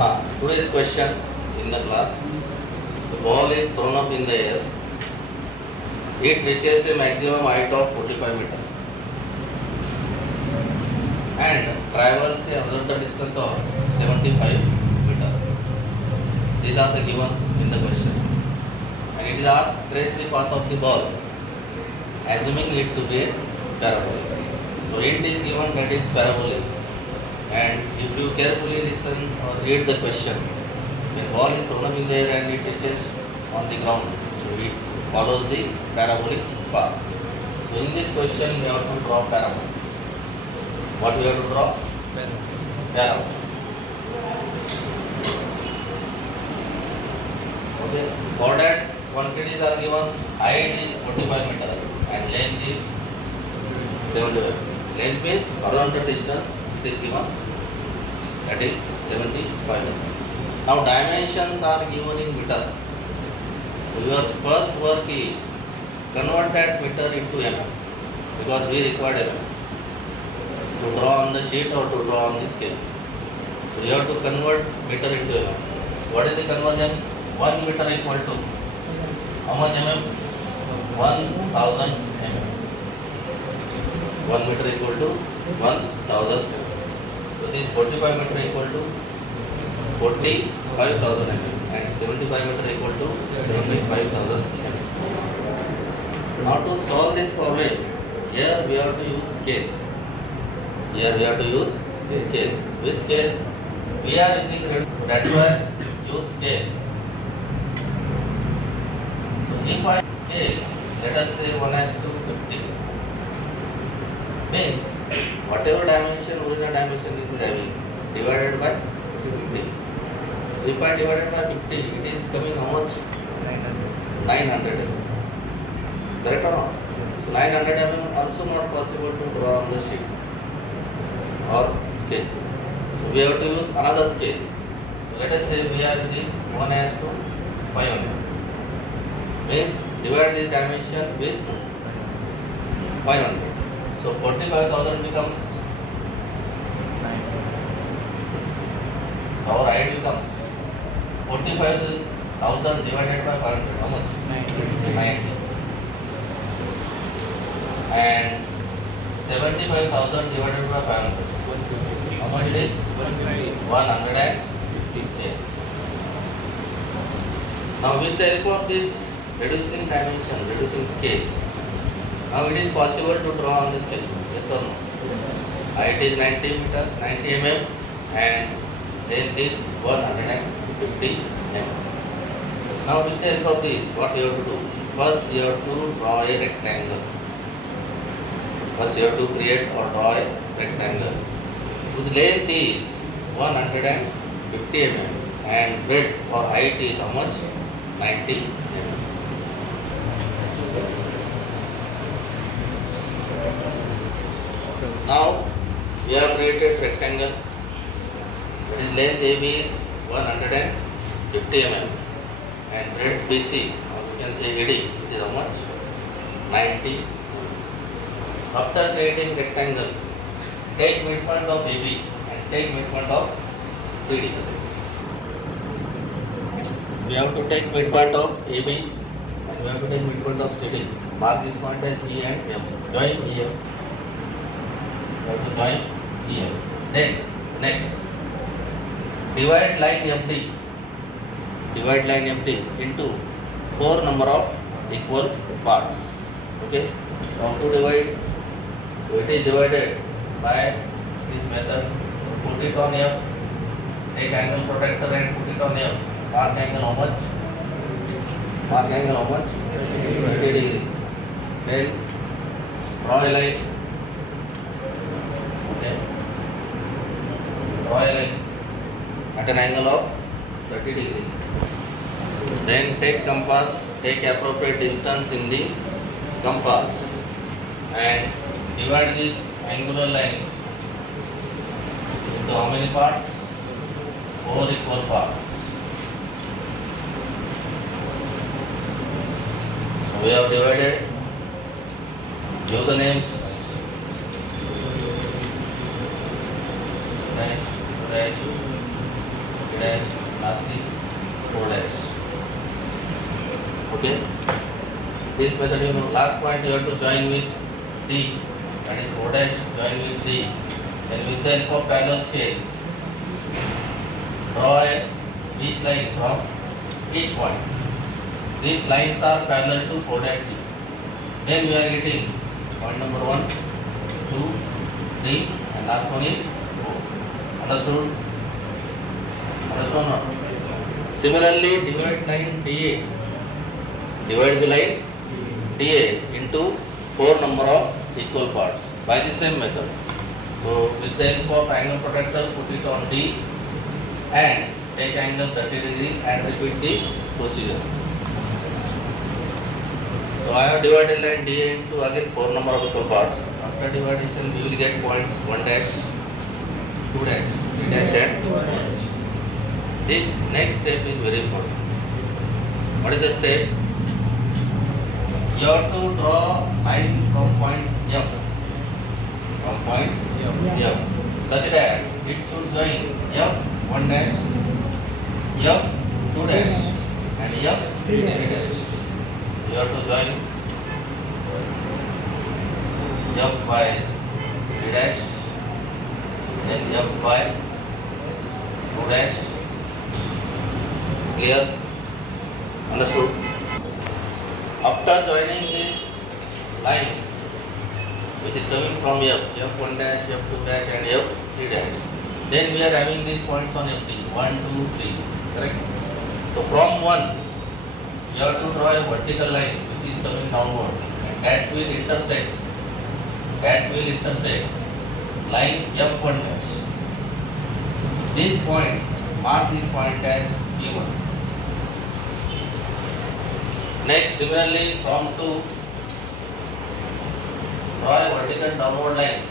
Today's question in the class: the ball is thrown up in the air. It reaches a maximum height of 45 meters and travels a horizontal distance of 75 meters. These are the given in the question, and it is asked trace the path of the ball, assuming it to be a parabolic. So it is given that is parabolic, and if you carefully listen or read the question, the ball is thrown up in the air and it reaches on the ground, so it follows the parabolic path. So in this question we have to draw parabola. What we have to draw? Parabola. Okay. Coordinate quantities are given. Height is 45 meters and length is 75. Length means horizontal distance. It is given. That is 75 meters. Now dimensions are given in meter. So your first work is convert that meter into mm, because we require mm to draw on the sheet or to draw on the scale. So you have to convert meter into mm. What is the conversion? 1 meter equal to how much mm? 1000 mm. 1 meter equal to 1000 mm. So this 45 meter equal to 45,000 mm and 75 meter equal to 75,000 mm. Now to solve this problem, here we have to use scale. Here we have to use scale. Which scale? We are using red, so that's why use scale. So if I scale, let us say 1:50, means whatever dimension, original dimension it is having, divided by 50. So if I divide it by 50, it is coming how much? 900 mm. Correct or not? 900 mm also not possible to draw on the sheet or scale. So we have to use another scale. So let us say we are using 1:500. Means divide this dimension with 500. So 45,000 becomes, so our height becomes 45,000 divided by 500. How much? 90. And 75,000 divided by 500. How much it is? 150. Now with the help of this reducing dimension, reducing scale, now it is possible to draw on the scale. Yes or no? Yes. Height is 90 meter, 90 mm and length is 150 mm. Now with the help of this, what you have to do? First you have to draw a rectangle. First you have to create or draw a rectangle whose length is 150 mm and breadth or height is how much? 90 mm. Now we have created rectangle. Its length AB is 150 mm and breadth BC, or you can say AD, it is how much? 90 mm. After creating rectangle, take midpoint of AB and take midpoint of CD. We have to take midpoint of AB and we have to take midpoint of CD. Mark this point as E and M. Join EM. We have to join EM. Then next, divide line FD. Divide line FD into 4 number of equal parts. Okay. So how to divide? So it is divided by this method. So put it on F. Take angle protector and put it on F. Mark angle how much? Mark angle how much? 30 degree. Then draw a line. Okay. Draw a line at an angle of 30 degree. Then take compass, take appropriate distance in the compass and divide this angular line into how many parts? 4 equal parts. So we have divided. Give the names. Dash, dash, dash, last is 4 dash. Okay. This method, you know, last point you have to join with D, that is 4 dash join with D. Then with the help of parallel scale, draw each line from each point. These lines are parallel to 4 dash D. Then we are getting point number 1, 2, 3 and last one is 4. Understood? Understood or not? Similarly, divide line DA. Divide the line DA into 4 number of equal parts by the same method. So with the help of angle protractor, put it on D and take angle 30 degree and repeat the procedure. So I have divided line DA into again 4 number of equal parts. After division we will get points 1 dash, 2 dash, 3 dash and 4 dash. This next step is very important. What is the step? You have to draw line from point F. From point F. Such that it should join F1 dash, F2 dash and F3 dash. You have to join F5 3 dash, then F5 2 dash. Clear? Understood? After joining these lines, which is coming from F1 dash, F2 dash and F3 dash, then we are having these points on FD 1, 2, 3. Correct? So from 1, you have to draw a vertical line which is coming downwards, and that will intersect line F1 dash. This point, mark this point as P1. Next, similarly from 2, draw a vertical downward line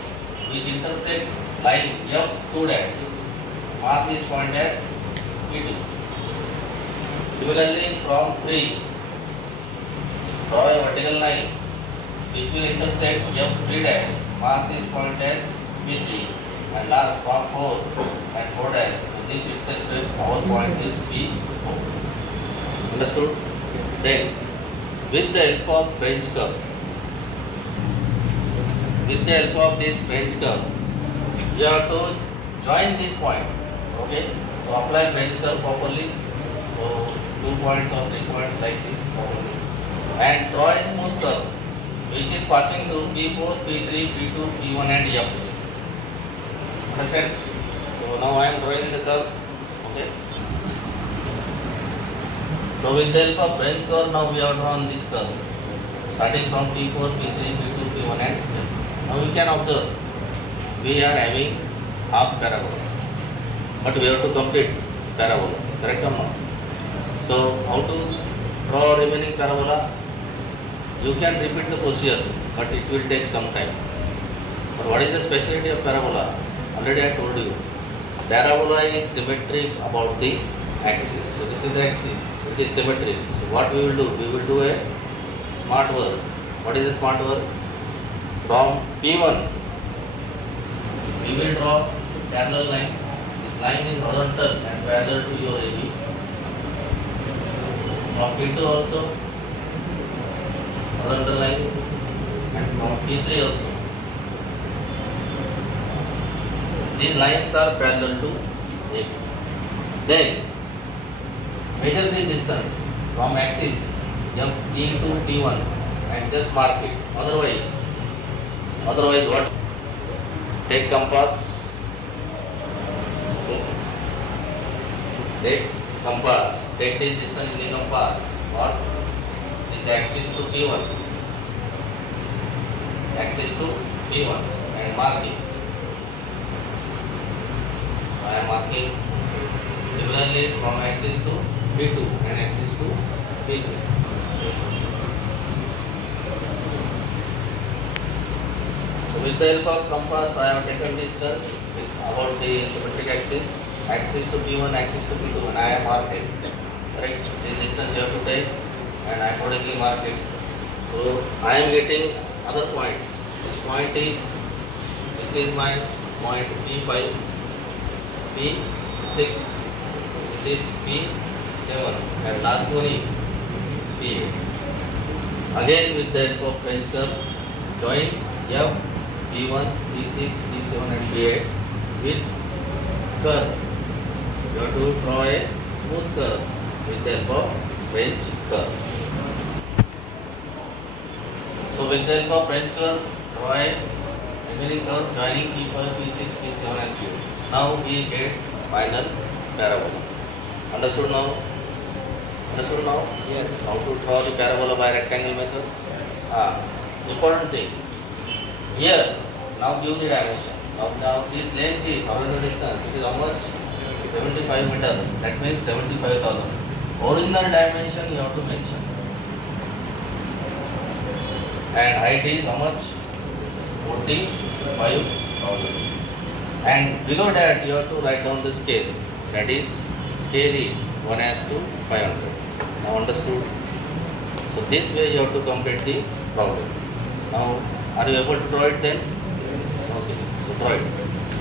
which intersect line F2 dash. Mark this point as P2. Similarly from 3, draw a vertical line which will intersect F3 dash. Mark this point as P3. And last from 4 and 4 dash. So this itself our point is P4. Understood? Then with the help of French curve, with the help of this French curve, you have to join this point. Okay? So apply French curve properly. So 2 points or 3 points like this properly. And draw a smooth curve which is passing through P4, P3, P2, P1 and F. Understand? So now I am drawing the curve. Okay? So with the help of French curve, now we have drawn this curve. Starting from P4, P3, P2, P1 and F. Now we can observe we are having half parabola, but we have to complete parabola. Correct or not? So how to draw remaining parabola? You can repeat the procedure, but it will take some time. But what is the specialty of parabola? Already I told you. Parabola is symmetric about the axis. So this is the axis. It is symmetric. So what we will do? We will do a smart work. What is the smart work? From P1, we will draw parallel line. This line is horizontal and parallel to your AB. From P2 also horizontal line, and from P3 also. These lines are parallel to AB. Then measure the distance from axis P to P1 and just mark it. Otherwise what? Take compass. Okay. Take compass. Take this distance in the compass. What? This axis to P1. Axis to P1 and mark it. I am marking. Similarly from axis to P2 and axis to P3. So with the help of compass, I have taken distance about the symmetric axis, axis to P1, axis to P2, and I have marked it. Correct? This distance you have to take and I accordingly mark it. So I am getting other points. This point is, this is my point P5, P6, This is P7 and last one is P8. Again with the help of French curve, join F, P1, P6, P7 and P8 with curve. You have to draw a smooth curve with the help of French curve. So with the help of French curve, draw a remaining curve joining P5, P6, P7 and P8. Now we get final parabola. Understood now? Understood now? Yes. How to draw the parabola by rectangle method? Important thing. Here, now give the dimension. Now this length is horizontal distance. It is how much? 75 meter. That means 75,000. Original dimension you have to mention. And height is how much? 45,000. And below that you have to write down the scale. That is, scale is 1:500. Now understood? So this way you have to complete the problem. Now are you able to draw it then? Yes. Okay, so draw it.